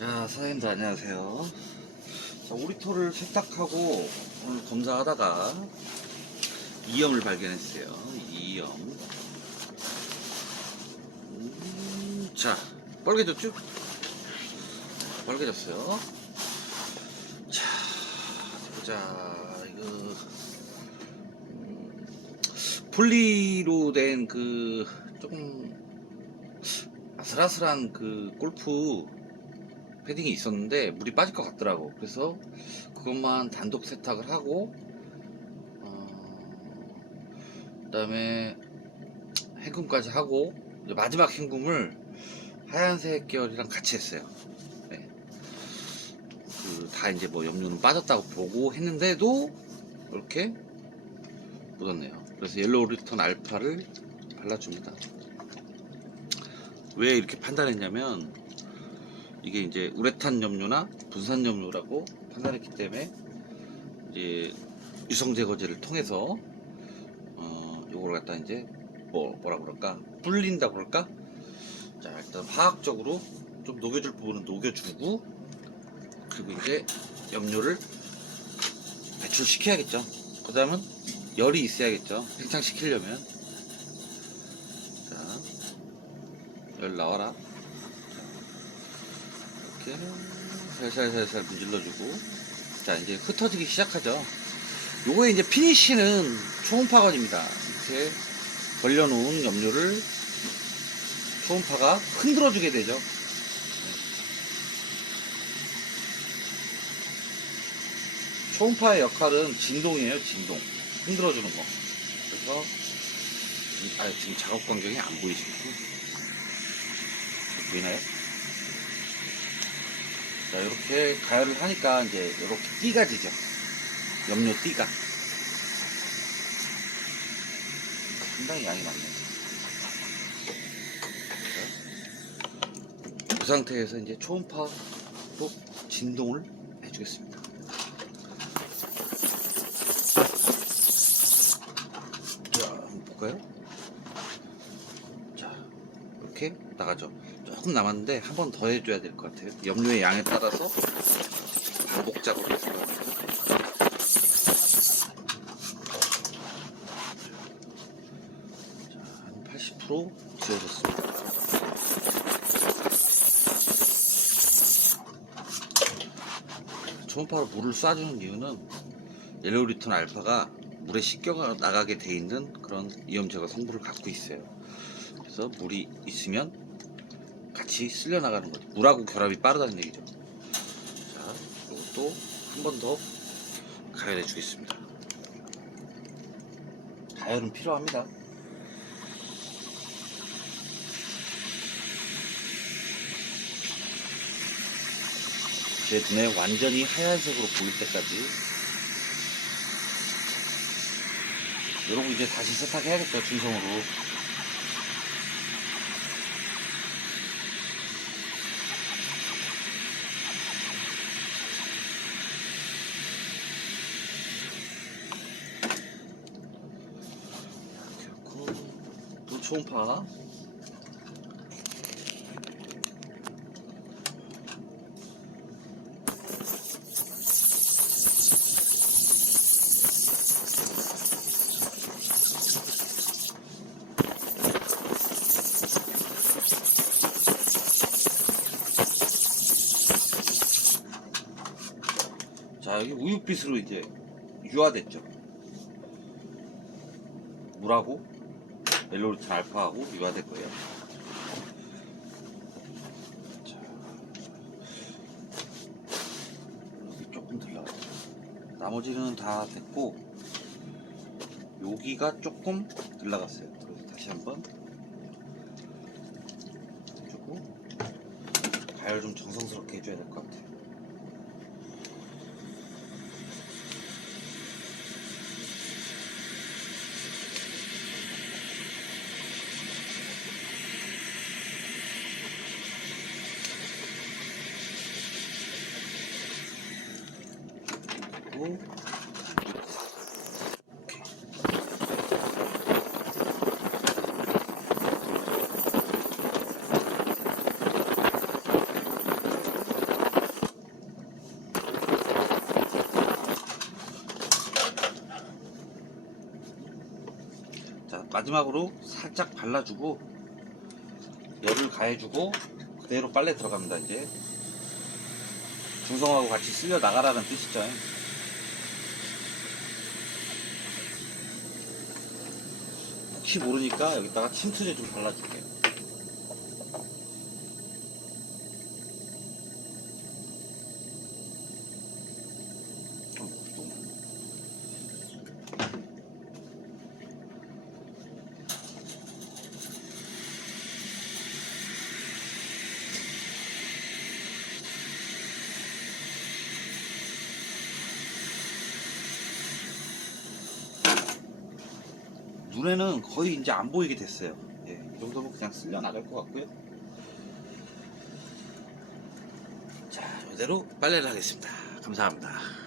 자, 사장님들 안녕하세요. 자, 오리토를 세탁하고 오늘 검사하다가 이염을 발견했어요. 이염. 음, 자, 빨개졌죠? 빨개졌어요. 자, 보자. 이거 음, 폴리로 된 그 조금 아슬아슬한 그 골프 패딩이 있었는데 물이 빠질 것 같더라고. 그래서 그것만 단독 세탁을 하고 어, 그 다음에 행금까지 하고 마지막 행금을 하얀색 계열이랑 같이 했어요. 네. 그 다 이제 뭐 염료는 빠졌다고 보고 했는데도 이렇게 묻었네요. 그래서 옐로우 리턴 알파를 발라줍니다. 왜 이렇게 판단했냐면 이게 이제 우레탄 염료나 분산 염료라고 판단했기 때문에 이제 유성 제거제를 통해서 어 요걸 갖다 이제 뭐 뭐라 그럴까? 불린다 그럴까? 자 일단 화학적으로 좀 녹여줄 부분은 녹여주고 그리고 이제 염료를 배출시켜야겠죠. 그 다음은 열이 있어야겠죠. 팽창시키려면. 자 열 나와라 이렇게 살살살살 문질러주고 자 이제 흩어지기 시작하죠. 요거에 이제 피니쉬는 초음파건입니다. 이렇게 걸려놓은 염료를 초음파가 흔들어주게 되죠. 초음파의 역할은 진동이에요 진동. 흔들어주는 거. 그래서 이- 아 지금 작업 광경이 안 보이시고 보이나요? 자, 이렇게 가열을 하니까 이제 이렇게 띠가 지죠. 염료 띠가. 상당히 양이 많네요. 자, 그 상태에서 이제 초음파로 진동을 해주겠습니다. 자, 한번 볼까요? 자, 이렇게 나가죠. 조금 남았는데 한 번 더 해줘야 될 것 같아요. 염료의 양에 따라서 반복 작업을 해서 한80% 지워졌습니다. 초음파로 물을 쏴주는 이유는 옐로우 리턴 알파가 물에 씻겨 나가게 돼 있는 그런 이염 제거 성분을 갖고 있어요. 그래서 물이 있으면 같이 쓸려 나가는 거죠. 물하고 결합이 빠르다는 얘기죠. 자, 이것도 한 번 더 가열해 주겠습니다. 가열은 필요합니다. 제 눈에 완전히 하얀색으로 보일 때까지 이러고 이제 다시 세탁해야겠죠, 중성으로. 또 초음파. 자 여기 우유빛으로 이제 유화됐죠. 물하고 멜로리탄 알파하고 유화될 거예요. 자, 여기 조금 덜 나왔죠. 나머지는 다 됐고 여기가 조금 그래서 다시 한번 해주고 가열 좀 정성스럽게 해줘야 될 것 같아요 해주고 자 마지막으로 살짝 발라주고 열을 가해주고 그대로 빨래 들어갑니다 이제. 중성하고 같이 쓸려 나가라는 뜻이죠. 혹시 모르니까 여기다가 침투제 좀 발라줄게요 눈에는 거의 이제 안 보이게 됐어요. 예, 이 정도면 그냥 쓸려 나갈 것 같고요. 자, 이대로 빨래를 하겠습니다. 감사합니다.